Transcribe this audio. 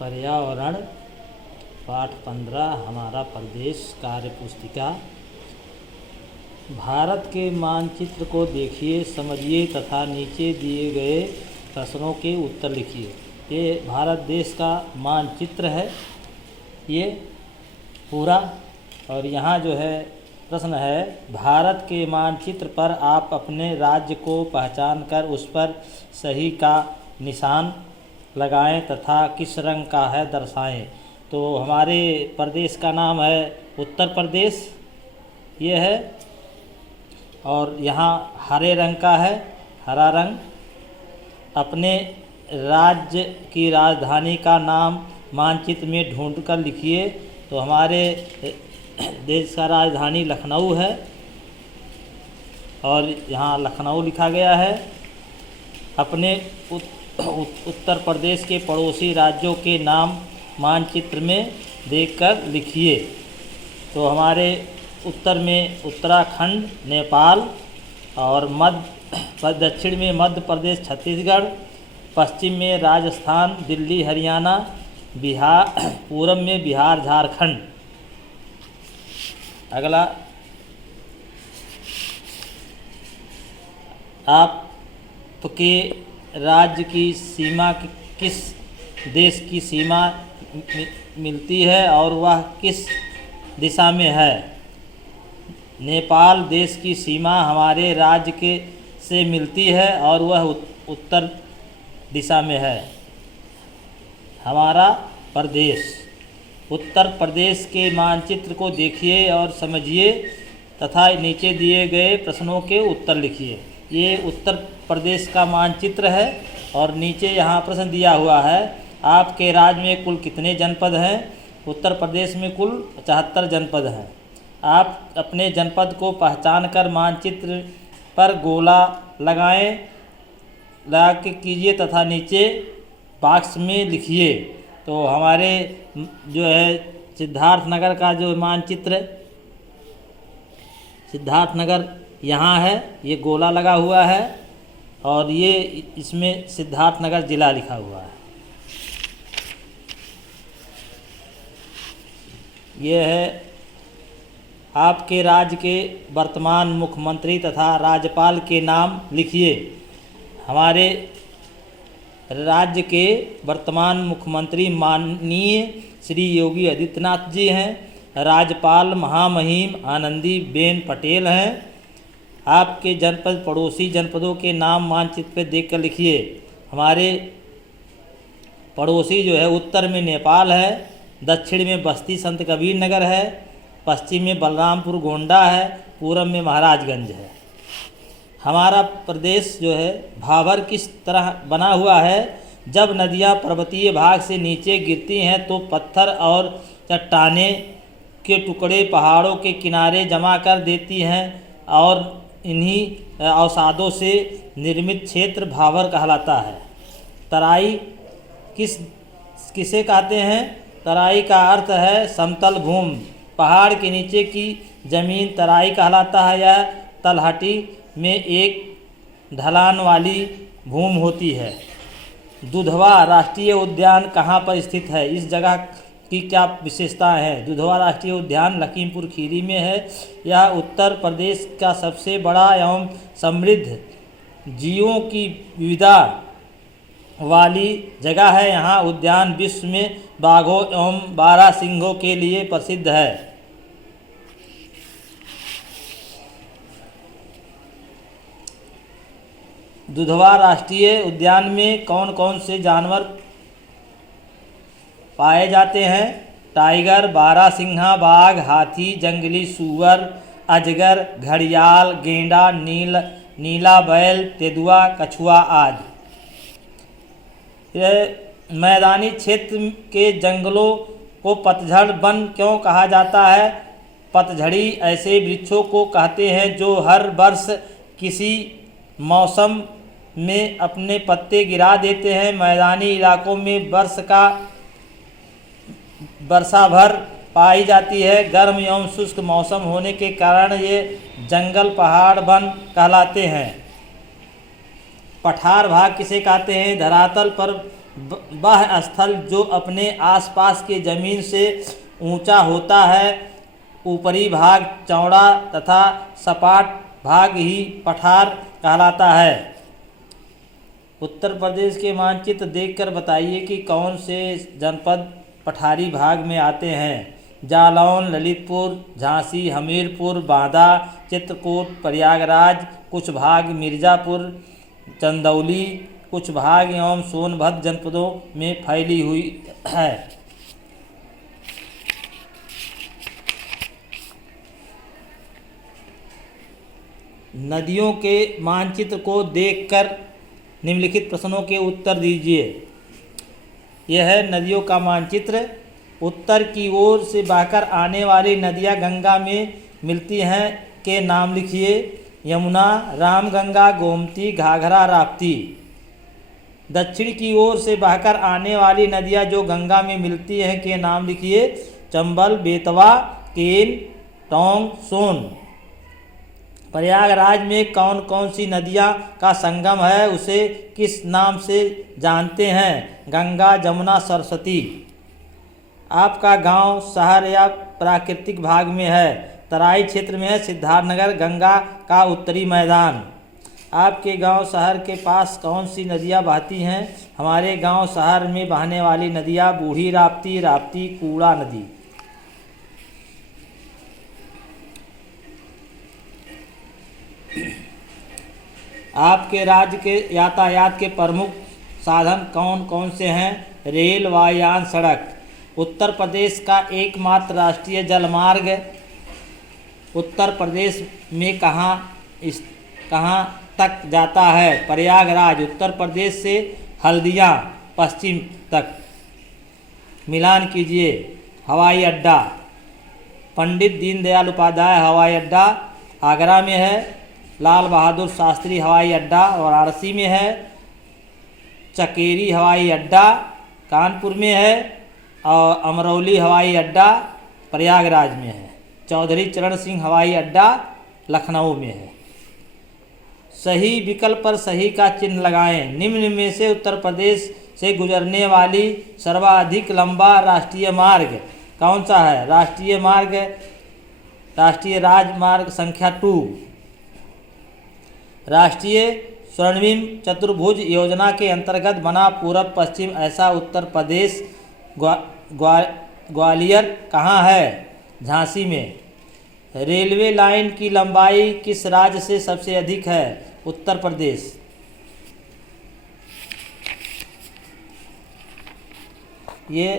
पर्यावरण पाठ 15 हमारा प्रदेश कार्य पुस्तिका। भारत के मानचित्र को देखिए, समझिए तथा नीचे दिए गए प्रश्नों के उत्तर लिखिए। ये भारत देश का मानचित्र है ये पूरा। और यहाँ जो है प्रश्न है, भारत के मानचित्र पर आप अपने राज्य को पहचान कर उस पर सही का निशान लगाएं तथा किस रंग का है दर्शाएं। तो हमारे प्रदेश का नाम है उत्तर प्रदेश, ये है। और यहाँ हरे रंग का है, हरा रंग। अपने राज्य की राजधानी का नाम मानचित्र में ढूंढ कर लिखिए। तो हमारे देश का राजधानी लखनऊ है और यहाँ लखनऊ लिखा गया है। अपने उत्तर प्रदेश के पड़ोसी राज्यों के नाम मानचित्र में देखकर लिखिए। तो हमारे उत्तर में उत्तराखंड, नेपाल और दक्षिण में मध्य प्रदेश, छत्तीसगढ़, पश्चिम में राजस्थान, दिल्ली, हरियाणा, बिहार, पूरब में बिहार, झारखंड। अगला, आपके राज्य की सीमा किस देश की सीमा मिलती है और वह किस दिशा में है? नेपाल देश की सीमा हमारे राज्य के से मिलती है और वह उत्तर दिशा में है। हमारा प्रदेश, उत्तर प्रदेश के मानचित्र को देखिए और समझिए तथा नीचे दिए गए प्रश्नों के उत्तर लिखिए। ये उत्तर प्रदेश का मानचित्र है और नीचे यहाँ प्रश्न दिया हुआ है, आपके राज्य में कुल कितने जनपद हैं? उत्तर प्रदेश में कुल 75 जनपद हैं। आप अपने जनपद को पहचान कर मानचित्र पर गोला लगाएं, लगा के कीजिए तथा नीचे बॉक्स में लिखिए। तो हमारे जो है सिद्धार्थनगर का जो मानचित्र, सिद्धार्थनगर यहाँ है, ये गोला लगा हुआ है और ये इसमें सिद्धार्थनगर जिला लिखा हुआ है। ये है आपके राज्य के वर्तमान मुख्यमंत्री तथा राज्यपाल के नाम लिखिए। हमारे राज्य के वर्तमान मुख्यमंत्री माननीय श्री योगी आदित्यनाथ जी हैं। राज्यपाल महामहिम आनंदीबेन पटेल हैं। आपके जनपद पड़ोसी जनपदों के नाम मानचित्र पर देख कर लिखिए। हमारे पड़ोसी जो है उत्तर में नेपाल है, दक्षिण में बस्ती संत कबीर नगर है, पश्चिम में बलरामपुर गोंडा है, पूरब में महाराजगंज है। हमारा प्रदेश जो है भाबर किस तरह बना हुआ है? जब नदियां पर्वतीय भाग से नीचे गिरती हैं तो पत्थर और चट्टाने के टुकड़े पहाड़ों के किनारे जमा कर देती हैं और इन्हीं अवसादों से निर्मित क्षेत्र भाबर कहलाता है। तराई किसे कहते हैं? तराई का अर्थ है समतल भूमि। पहाड़ के नीचे की जमीन तराई कहलाता है। यह तलहटी में एक ढलान वाली भूमि होती है। दुधवा राष्ट्रीय उद्यान कहाँ पर स्थित है? इस जगह की क्या विशेषताएं हैं? दुधवा राष्ट्रीय उद्यान लखीमपुर खीरी में है। यह उत्तर प्रदेश का सबसे बड़ा एवं समृद्ध जीवों की विविधता वाली जगह है। यहाँ उद्यान विश्व में बाघों एवं बारहसिंघों के लिए प्रसिद्ध है। दुधवा राष्ट्रीय उद्यान में कौन कौन से जानवर पाए जाते हैं? टाइगर, बारहसिंघा, बाघ, हाथी, जंगली सूअर, अजगर, घड़ियाल, गेंडा, नीला बैल, तेंदुआ, कछुआ आदि। यह मैदानी क्षेत्र के जंगलों को पतझड़ वन क्यों कहा जाता है? पतझड़ी ऐसे वृक्षों को कहते हैं जो हर वर्ष किसी मौसम में अपने पत्ते गिरा देते हैं। मैदानी इलाकों में वर्षा भर पाई जाती है। गर्म एवं शुष्क मौसम होने के कारण ये जंगल पहाड़ वन कहलाते हैं। पठार भाग किसे कहते हैं? धरातल पर वह स्थल जो अपने आसपास के जमीन से ऊंचा होता है, ऊपरी भाग चौड़ा तथा सपाट भाग ही पठार कहलाता है। उत्तर प्रदेश के मानचित्र देखकर बताइए कि कौन से जनपद पठारी भाग में आते हैं। जालौन, ललितपुर, झांसी, हमीरपुर, बांदा, चित्रकूट, प्रयागराज, कुछ भाग मिर्ज़ापुर, चंदौली, कुछ भाग एवं सोनभद्र जनपदों में फैली हुई है। नदियों के मानचित्र को देखकर निम्नलिखित प्रश्नों के उत्तर दीजिए। यह है नदियों का मानचित्र। उत्तर की ओर से बहकर आने वाली नदियाँ गंगा में मिलती हैं के नाम लिखिए। यमुना, रामगंगा, गोमती, घाघरा, राप्ती। दक्षिण की ओर से बहकर आने वाली नदियाँ जो गंगा में मिलती हैं के नाम लिखिए। चंबल, बेतवा, केन, टोंक, सोन। प्रयागराज में कौन कौन सी नदियाँ का संगम है, उसे किस नाम से जानते हैं? गंगा, जमुना, सरस्वती। आपका गांव शहर या प्राकृतिक भाग में है? तराई क्षेत्र में है। सिद्धार्थनगर, गंगा का उत्तरी मैदान। आपके गांव शहर के पास कौन सी नदियाँ बहती हैं? हमारे गांव शहर में बहने वाली नदियाँ बूढ़ी राप्ती, राप्ती, कूड़ा नदी। आपके राज्य के यातायात के प्रमुख साधन कौन कौन से हैं? रेल, वायुयान, सड़क। उत्तर प्रदेश का एकमात्र राष्ट्रीय जलमार्ग उत्तर प्रदेश में कहाँ तक जाता है? प्रयागराज। उत्तर प्रदेश से हल्दिया पश्चिम तक। मिलान कीजिए। हवाई अड्डा। पंडित दीनदयाल उपाध्याय हवाई अड्डा आगरा में है। लाल बहादुर शास्त्री हवाई अड्डा वाराणसी में है। चकेरी हवाई अड्डा कानपुर में है और अमरौली हवाई अड्डा प्रयागराज में है। चौधरी चरण सिंह हवाई अड्डा लखनऊ में है। सही विकल्प पर सही का चिन्ह लगाएं। निम्न में से उत्तर प्रदेश से गुजरने वाली सर्वाधिक लंबा राष्ट्रीय मार्ग कौन सा है? राष्ट्रीय राजमार्ग संख्या 2। राष्ट्रीय स्वर्णिम चतुर्भुज योजना के अंतर्गत बना पूर्व पश्चिम ऐसा उत्तर प्रदेश ग्वालियर कहाँ है? झांसी में। रेलवे लाइन की लंबाई किस राज्य से सबसे अधिक है? उत्तर प्रदेश। ये